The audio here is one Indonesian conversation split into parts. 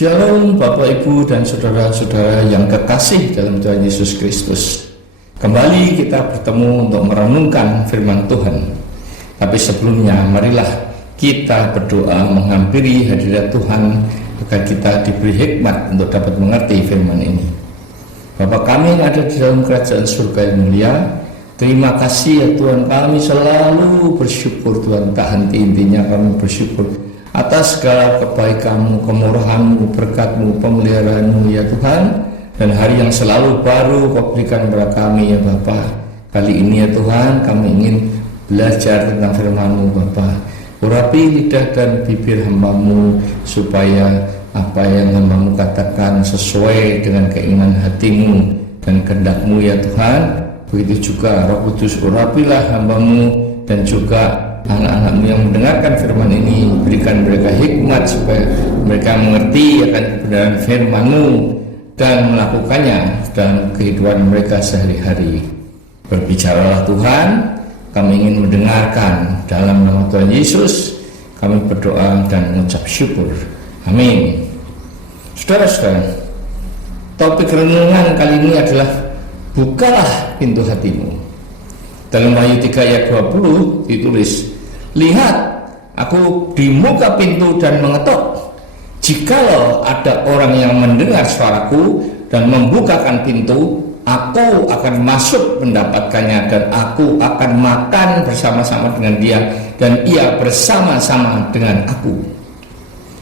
Shalom Bapak Ibu dan saudara-saudara yang kekasih dalam Tuhan Yesus Kristus. Kembali kita bertemu untuk merenungkan firman Tuhan. Tapi sebelumnya marilah kita berdoa menghampiri hadirat Tuhan agar kita diberi hikmat untuk dapat mengerti firman ini. Bapa kami yang ada di dalam kerajaan surga yang mulia, terima kasih ya Tuhan, kami selalu bersyukur Tuhan, tak henti-hentinya kami bersyukur atas segala kebaikan-Mu, kemurahan-Mu, berkat-Mu, pemeliharaanmu ya Tuhan. Dan hari yang selalu baru Kau berikan kepada kami ya Bapa. Kali ini ya Tuhan, kami ingin belajar tentang firman-Mu Bapa. Urapi lidah dan bibir hamba-Mu supaya apa yang hamba-Mu katakan sesuai dengan keinginan hati-Mu dan kehendak-Mu ya Tuhan. Begitu juga Roh Kudus, urapilah hamba-Mu dan juga anak-anak-Mu yang mendengarkan firman ini, berikan mereka hikmat supaya mereka mengerti akan kebenaran firman-Mu dan melakukannya dalam kehidupan mereka sehari-hari. Berbicaralah Tuhan, kami ingin mendengarkan dalam nama Tuhan Yesus. Kami berdoa dan mengucap syukur. Amin. Saudara-saudara, topik renungan kali ini adalah bukalah pintu hatimu. Dalam Wahyu 3 ayat 20 ditulis, lihat, aku di muka pintu dan mengetok. Jikalau ada orang yang mendengar suaraku dan membukakan pintu, aku akan masuk mendapatkannya dan aku akan makan bersama-sama dengan dia dan ia bersama-sama dengan aku.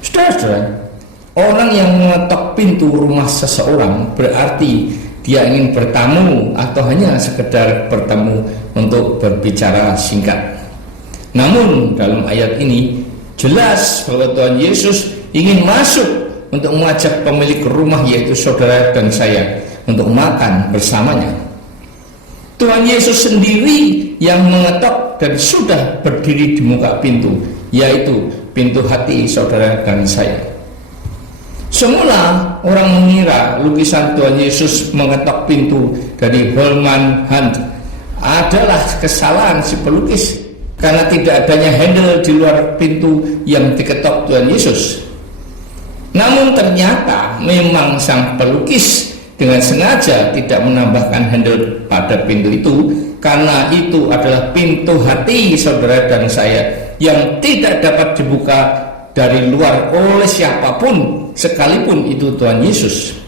Saudara-saudara, orang yang mengetok pintu rumah seseorang berarti dia ingin bertamu atau hanya sekedar bertemu untuk berbicara singkat. Namun dalam ayat ini jelas bahwa Tuhan Yesus ingin masuk untuk mengajak pemilik rumah yaitu saudara dan saya untuk makan bersamanya. Tuhan Yesus sendiri yang mengetok dan sudah berdiri di muka pintu, yaitu pintu hati saudara dan saya. Semula orang mengira lukisan Tuhan Yesus mengetok pintu dari Holman Hunt adalah kesalahan si pelukis karena tidak adanya handle di luar pintu yang diketok Tuhan Yesus. Namun ternyata memang sang pelukis dengan sengaja tidak menambahkan handle pada pintu itu karena itu adalah pintu hati saudara dan saya yang tidak dapat dibuka dari luar oleh siapapun, sekalipun itu Tuhan Yesus.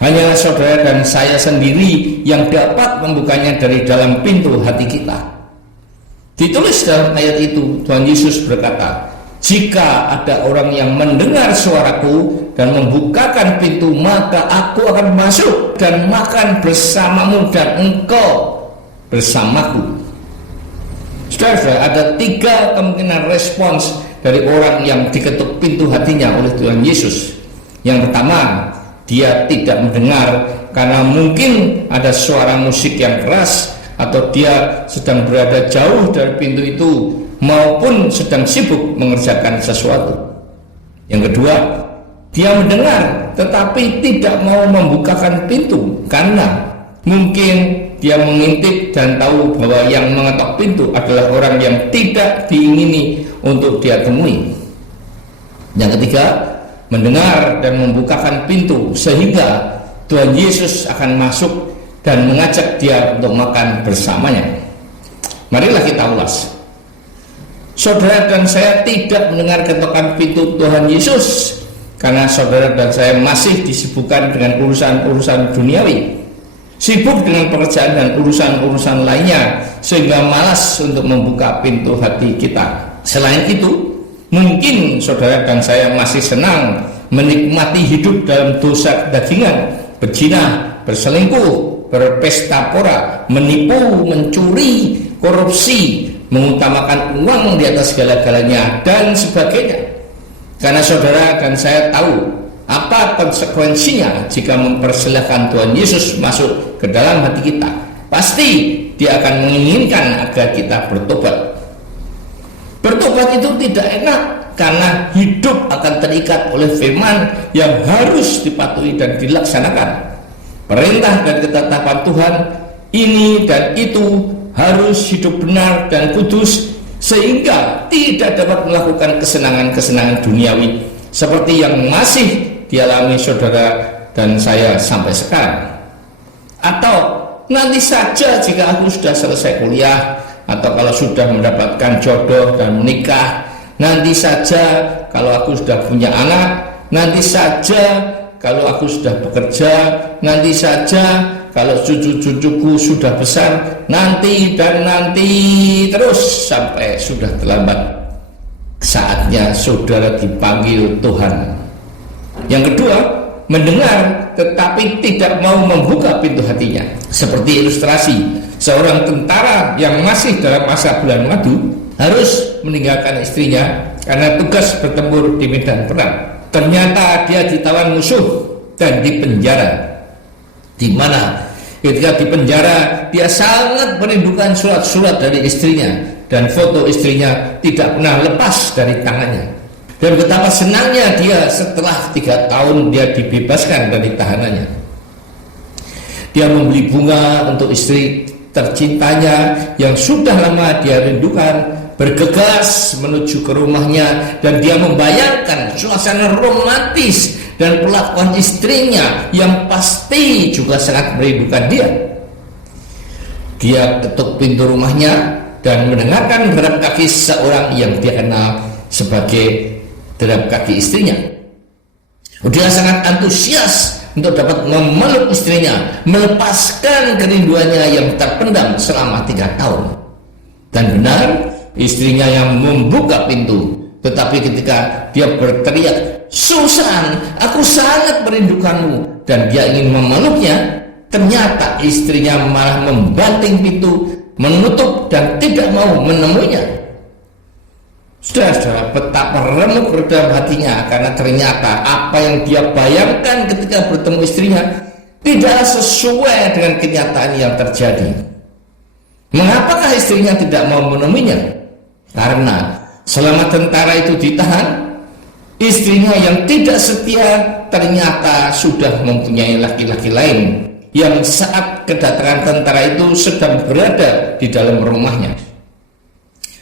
Hanya saudara dan saya sendiri yang dapat membukanya dari dalam pintu hati kita. Ditulis dalam ayat itu, Tuhan Yesus berkata, jika ada orang yang mendengar suaraku dan membukakan pintu, maka aku akan masuk dan makan bersamamu dan engkau bersamaku. Saudara, ada 3 kemungkinan respons dari orang yang diketuk pintu hatinya oleh Tuhan Yesus. Yang pertama, dia tidak mendengar karena mungkin ada suara musik yang keras atau dia sedang berada jauh dari pintu itu maupun sedang sibuk mengerjakan sesuatu. Yang kedua, dia mendengar tetapi tidak mau membukakan pintu karena mungkin dia mengintip dan tahu bahwa yang mengetok pintu adalah orang yang tidak diingini untuk dia temui. Yang ketiga, mendengar dan membukakan pintu sehingga Tuhan Yesus akan masuk dan mengajak dia untuk makan bersamanya. Marilah kita ulas. Saudara dan saya tidak mendengar ketukan pintu Tuhan Yesus karena saudara dan saya masih disibukkan dengan urusan-urusan duniawi, sibuk dengan pekerjaan dan urusan-urusan lainnya sehingga malas untuk membuka pintu hati kita. Selain itu, mungkin saudara dan saya masih senang menikmati hidup dalam dosa dagingan, berzina, berselingkuh, berpesta pora, menipu, mencuri, korupsi, mengutamakan uang di atas segala-galanya dan sebagainya. Karena saudara dan saya tahu apa konsekuensinya jika mempersilahkan Tuhan Yesus masuk ke dalam hati kita. Pasti dia akan menginginkan agar kita bertobat. Bertobat itu tidak enak karena hidup akan terikat oleh firman yang harus dipatuhi dan dilaksanakan. Perintah dan ketetapan Tuhan ini dan itu harus hidup benar dan kudus sehingga tidak dapat melakukan kesenangan-kesenangan duniawi seperti yang masih dialami saudara dan saya sampai sekarang. Atau nanti saja jika aku sudah selesai kuliah, atau kalau sudah mendapatkan jodoh dan menikah, nanti saja kalau aku sudah punya anak, nanti saja kalau aku sudah bekerja, nanti saja kalau cucu-cucuku sudah besar, nanti dan nanti terus sampai sudah terlambat saatnya saudara dipanggil Tuhan. Yang kedua, mendengar tetapi tidak mau membuka pintu hatinya. Seperti ilustrasi seorang tentara yang masih dalam masa bulan madu harus meninggalkan istrinya karena tugas bertempur di medan perang. Ternyata dia ditawan musuh dan dipenjara, di mana ketika dipenjara dia sangat merindukan surat-surat dari istrinya, dan foto istrinya tidak pernah lepas dari tangannya. Dan betapa senangnya dia setelah 3 tahun dia dibebaskan dari tahanannya. Dia membeli bunga untuk istri tercintanya yang sudah lama dia rindukan, bergegas menuju ke rumahnya, dan dia membayangkan suasana romantis dan perlakuan istrinya yang pasti juga sangat merindukan dia. Dia ketuk pintu rumahnya dan mendengarkan derap kaki seorang yang dia kenal sebagai derap kaki istrinya. Dia sangat antusias untuk dapat memeluk istrinya, melepaskan kerinduannya yang terpendam selama 3 tahun. Dan benar, istrinya yang membuka pintu. Tetapi ketika dia berteriak, "Susan, aku sangat merindukanmu," dan dia ingin memeluknya, ternyata istrinya malah membanting pintu, menutup dan tidak mau menemuinya. Saudara, betapa remuk dalam hatinya karena ternyata apa yang dia bayangkan ketika bertemu istrinya tidak sesuai dengan kenyataan yang terjadi. Mengapakah istrinya tidak mau menemuinya? Karena selama tentara itu ditahan, istrinya yang tidak setia ternyata sudah mempunyai laki-laki lain yang saat kedatangan tentara itu sedang berada di dalam rumahnya.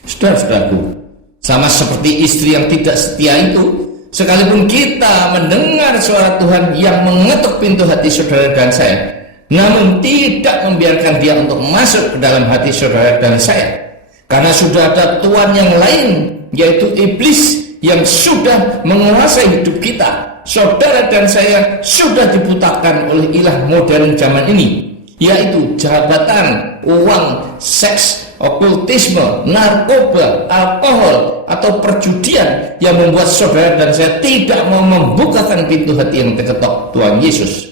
Saudara-saudaraku, sama seperti istri yang tidak setia itu, sekalipun kita mendengar suara Tuhan yang mengetuk pintu hati saudara dan saya, namun tidak membiarkan dia untuk masuk ke dalam hati saudara dan saya, karena sudah ada tuan yang lain, yaitu iblis yang sudah menguasai hidup kita. Saudara dan saya sudah dibutakan oleh ilah modern zaman ini, yaitu jabatan, uang, seks, okultisme, narkoba, alkohol, atau perjudian yang membuat saudara dan saya tidak mau membukakan pintu hati yang terketok Tuhan Yesus.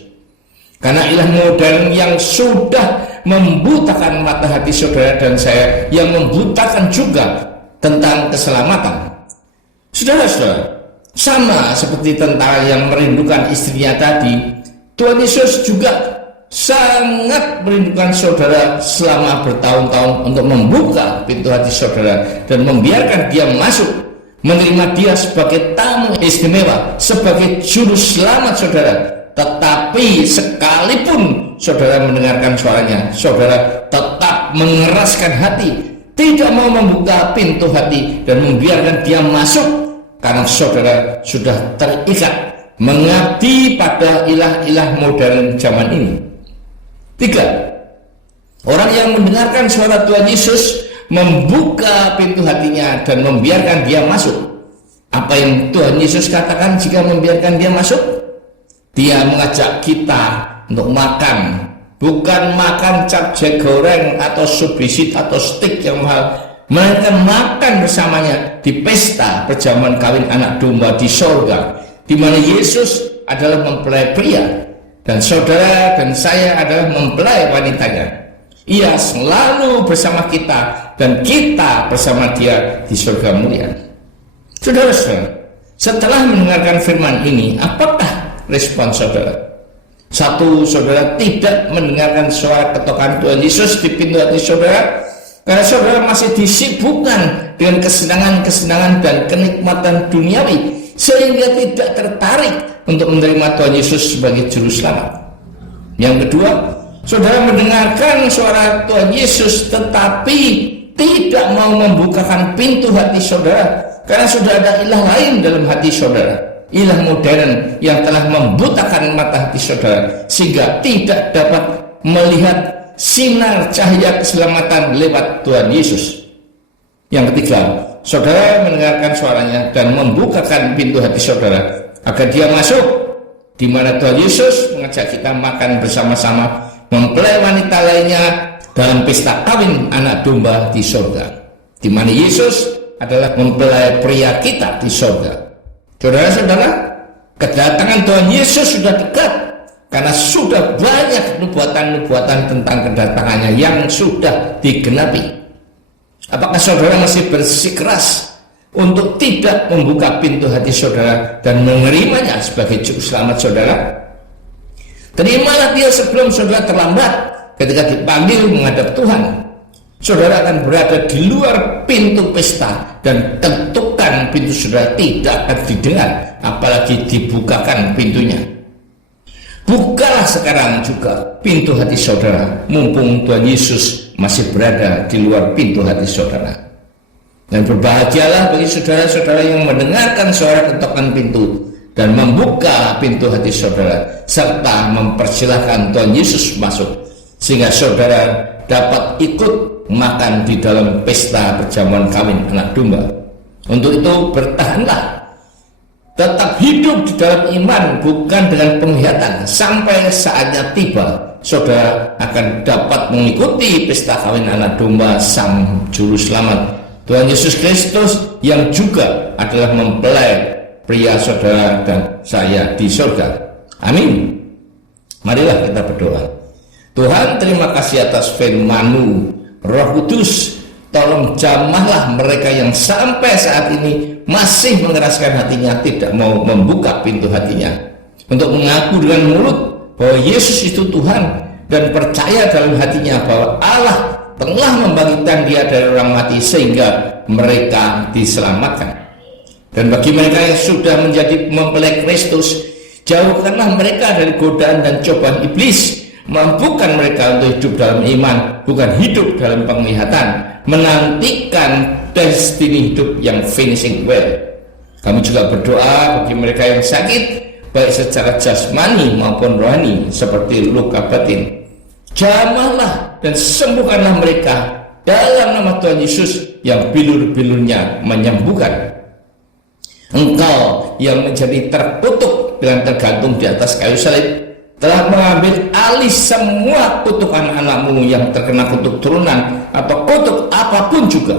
Karena ilah modern yang sudah membutakan mata hati saudara dan saya, yang membutakan juga tentang keselamatan. Saudara-saudara, sama seperti tentara yang merindukan istrinya tadi, Tuhan Yesus juga sangat merindukan saudara selama bertahun-tahun untuk membuka pintu hati saudara dan membiarkan dia masuk, menerima dia sebagai tamu istimewa, sebagai juru selamat saudara. Tetapi sekalipun saudara mendengarkan suaranya, saudara tetap mengeraskan hati, tidak mau membuka pintu hati dan membiarkan dia masuk, karena saudara sudah terikat mengabdi pada ilah-ilah modern zaman ini. 3. Orang yang mendengarkan suara Tuhan Yesus membuka pintu hatinya dan membiarkan dia masuk. Apa yang Tuhan Yesus katakan jika membiarkan dia masuk? Dia mengajak kita untuk makan, bukan makan capcay goreng atau subisit atau steak yang mahal, melainkan makan bersamanya di pesta perjamuan kawin anak domba di sorga, di mana Yesus adalah mempelai pria dan saudara dan saya adalah mempelai wanitanya. Ia selalu bersama kita dan kita bersama dia di surga mulia. Saudara-saudara, setelah mendengarkan firman ini, apakah respon saudara? 1. Saudara tidak mendengarkan suara ketokan Tuhan Yesus di pintu hati saudara karena saudara masih disibukkan dengan kesenangan-kesenangan dan kenikmatan duniawi, sehingga tidak tertarik untuk menerima Tuhan Yesus sebagai juru selamat. Yang kedua, saudara mendengarkan suara Tuhan Yesus tetapi tidak mau membukakan pintu hati saudara karena sudah ada ilah lain dalam hati saudara. ilah modern yang telah membutakan mata hati saudara sehingga tidak dapat melihat sinar cahaya keselamatan lewat Tuhan Yesus. Yang ketiga, saudara mendengarkan suaranya dan membukakan pintu hati saudara agar dia masuk, di mana Tuhan Yesus mengajak kita makan bersama-sama mempelai wanita lainnya dalam pesta kawin anak domba di surga, di mana Yesus adalah mempelai pria kita di surga. Saudara-saudara, kedatangan Tuhan Yesus sudah dekat karena sudah banyak nubuatan-nubuatan tentang kedatangannya yang sudah digenapi. Apakah saudara masih bersikeras untuk tidak membuka pintu hati saudara dan menerimanya sebagai juru selamat saudara? Terimalah dia sebelum saudara terlambat. Ketika dipanggil menghadap Tuhan, saudara akan berada di luar pintu pesta dan tentukan pintu saudara tidak akan didengar, apalagi dibukakan pintunya. Bukalah sekarang juga pintu hati saudara, mumpung Tuhan Yesus masih berada di luar pintu hati saudara. Dan berbahagialah bagi saudara-saudara yang mendengarkan suara ketukan pintu dan membuka pintu hati saudara, serta mempersilahkan Tuhan Yesus masuk, sehingga saudara dapat ikut makan di dalam pesta perjamuan kawin anak domba. Untuk itu bertahanlah, tetap hidup di dalam iman, bukan dengan penglihatan, sampai saatnya tiba saudara akan dapat mengikuti pesta kawin anak domba Sang Juru Selamat, Tuhan Yesus Kristus, yang juga adalah mempelai pria saudara dan saya di surga. Amin. Marilah kita berdoa. Tuhan, terima kasih atas firman-Mu. Roh Kudus, tolong jamahlah mereka yang sampai saat ini masih mengeraskan hatinya, tidak mau membuka pintu hatinya untuk mengaku dengan mulut bahwa Yesus itu Tuhan dan percaya dalam hatinya bahwa Allah telah membangkitkan dia dari orang mati sehingga mereka diselamatkan. Dan bagi mereka yang sudah menjadi mempelai Kristus, jauhkanlah mereka dari godaan dan cobaan iblis. Mampukan mereka untuk hidup dalam iman, bukan hidup dalam penglihatan, menantikan destiny hidup yang finishing well. Kami juga berdoa bagi mereka yang sakit, baik secara jasmani maupun rohani, seperti luka batin. Jamahlah dan sembuhkanlah mereka dalam nama Tuhan Yesus yang bilur-bilurnya menyembuhkan. Engkau yang menjadi terkutuk dengan tergantung di atas kayu salib telah mengambil alih semua kutukan anak-Mu yang terkena kutuk turunan atau kutuk apapun juga.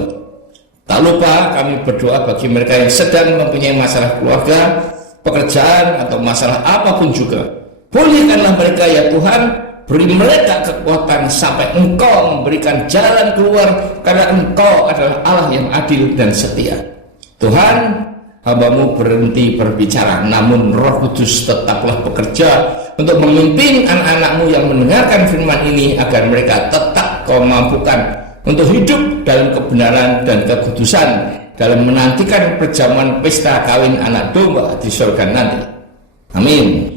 Tak lupa kami berdoa bagi mereka yang sedang mempunyai masalah keluarga, pekerjaan, atau masalah apapun juga. Pulihkanlah mereka ya Tuhan, beri mereka kekuatan sampai Engkau memberikan jalan keluar, karena Engkau adalah Allah yang adil dan setia. Tuhan, hamba-Mu berhenti berbicara, namun Roh Kudus tetaplah bekerja untuk memimpin anak-anak-Mu yang mendengarkan firman ini, agar mereka tetap Kau mampukan untuk hidup dalam kebenaran dan kekudusan dalam menantikan perjamuan pesta kawin anak domba di surga nanti. Amin.